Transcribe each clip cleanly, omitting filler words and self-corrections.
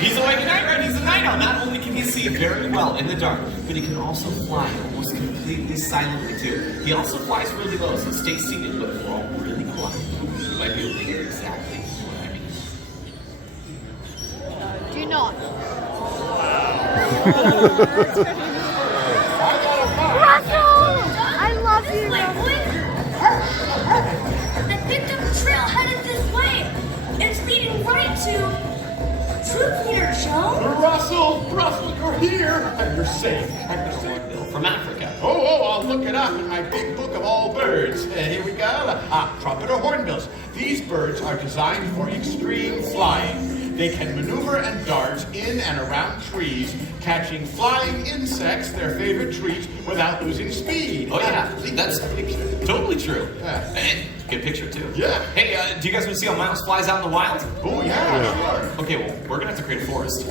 He's a white knight, right? He's a night owl. Not only can he see very well in the dark, but he can also fly almost completely silently too. He also flies really low, so stay seated, but if we're all really quiet, you might be able to hear exactly what I mean. Do not. Russell! I love you. I picked up a trail headed this way. It's leading right to Troop Leader Joe. Russell, you're here. You're safe. From Africa. Oh, I'll look it up in my big book of all birds. Here we go. Trumpeter hornbills. These birds are designed for extreme flying. They can maneuver and dart in and around trees, catching flying insects, their favorite treat, without losing speed. Oh yeah, that's totally true. Yeah. And good picture too. Yeah. Hey, do you guys want to see how Miles flies out in the wild? Oh, yeah, sure. Okay, well, we're gonna have to create a forest.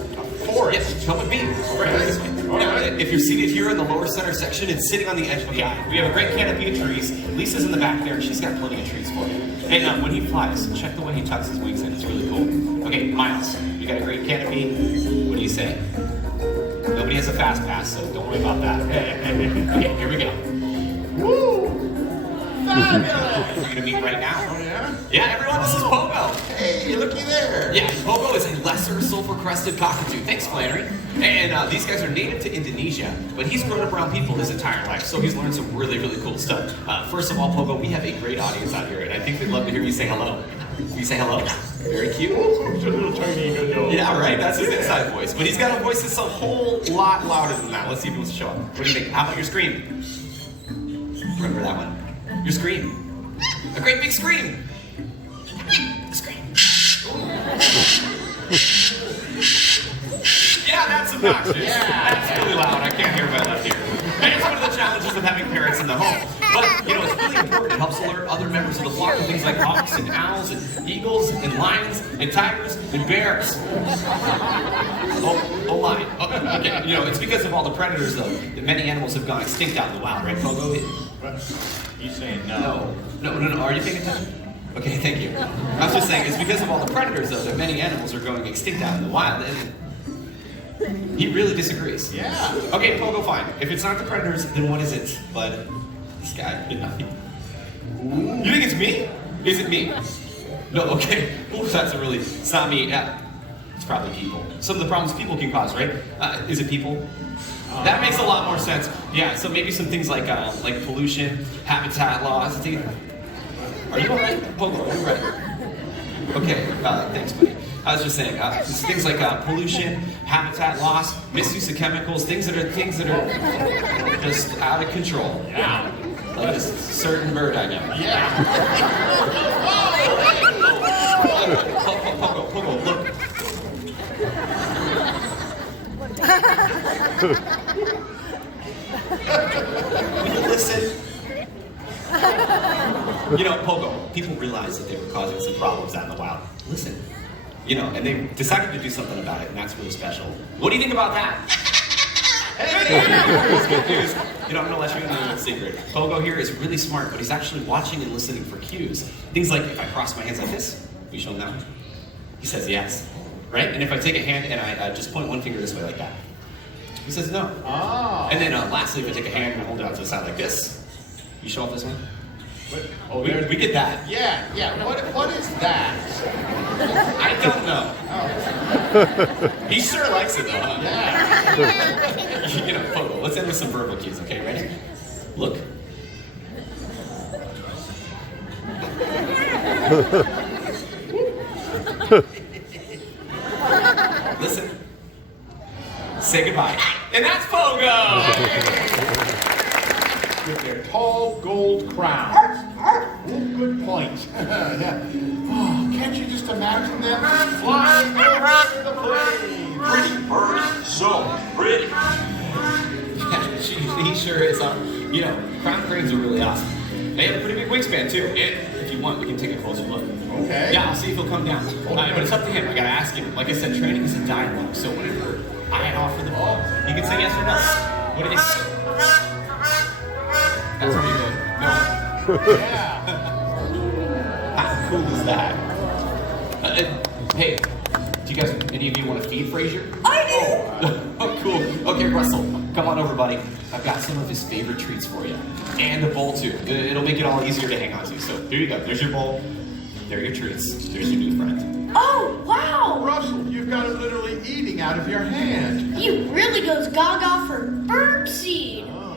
Forest? Yes, come with me. Right this way. All Now, right. if you're seated here in the lower center section and sitting on the edge of the eye, we have a great canopy of trees. Lisa's in the back there, and she's got plenty of trees for you. And when he flies, check the way he tucks his wings in. It's really cool. Okay, Miles, you got a great canopy. What do you say? Nobody has a fast pass, so don't worry about that. Okay, here we go. Woo! Fabulous! We're gonna meet right now. Oh, yeah? Yeah, everyone, this is Pogo. Hey, looky there. Yeah, Pogo is a lesser sulfur-crested cockatoo. Thanks, Flannery. And these guys are native to Indonesia, but he's grown up around people his entire life, so he's learned some really, really cool stuff. First of all, Pogo, we have a great audience out here, and I think they'd love to hear you say hello. You say hello? Very cute. It's a little tiny hello. Yeah, right, that's his inside voice. But he's got a voice that's a whole lot louder than that. Let's see if he wants to show up. What do you think? How about your scream? Remember that one? Your scream. A great big scream. Scream. Yeah, that's obnoxious. Yeah. That's really loud. I can't hear my left ear. And it's one of the challenges of having parents in the home. But, it's really important. It helps alert other members of the flock of things like hawks and owls and eagles and lions and tigers and bears. Oh my. Okay, it's because of all the predators, though, that many animals have gone extinct out in the wild, right, Pogo? He's saying no. No. Are you paying attention? Okay, thank you. I was just saying, it's because of all the predators, though, that many animals are going extinct out in the wild. And he really disagrees. Yeah. Okay, Pogo, fine. If it's not the predators, then what is it? But this guy. You think it's me? Is it me? No, okay. Ooh, it's not me. Yeah. It's probably people. Some of the problems people can cause, right? Is it people? That makes a lot more sense. Yeah, so maybe some things like pollution, habitat loss. Are you alright? Pogo, are you alright? Okay, thanks, buddy. I was just saying, things like pollution, habitat loss, misuse of chemicals, things that are just out of control. Yeah. Like this certain bird I know. Yeah. Pogo, look. Will you listen? Pogo, people realized that they were causing some problems out in the wild. Listen. And they decided to do something about it, and that's really special. What do you think about that? Hey! It's good news. I'm going to let you in on a secret. Pogo here is really smart, but he's actually watching and listening for cues. Things like, if I cross my hands like this, will you show him that one? He says yes. Right? And if I take a hand and I just point one finger this way like that, he says no. Oh. And then lastly, if I take a hand and hold it out to the side like this, you show off this one? What? Oh, We get that. Yeah. What is that? I don't know. Oh. He sure likes it though, huh? Yeah. Pogo, let's end with some verbal cues, okay? Ready? Look. Listen. Say goodbye. And that's Pogo! With their tall gold crowns. Oh, good point. Yeah. Oh, can't you just imagine them flying over the plane? Pretty bird, so pretty. Yeah, he sure is. Crown cranes are really awesome. They have a pretty big wingspan too. If you want, we can take a closer look. Okay. Yeah, I'll see if he'll come down. But it's up to him. I gotta ask him. Like I said, training is a dialogue. So whenever I offer the ball, you can say yes or no. What do you think? That's pretty good. No. Yeah. How cool is that? Hey, do you guys, any of you want to feed Frazier? I do. Oh, cool. Okay, Russell, come on over, buddy. I've got some of his favorite treats for you. And a bowl, too. It'll make it all easier to hang on to. So, here you go. There's your bowl. There are your treats. There's your new friend. Oh, wow. Russell, you've got it literally eating out of your hand. He really goes gaga for birdseed. Oh,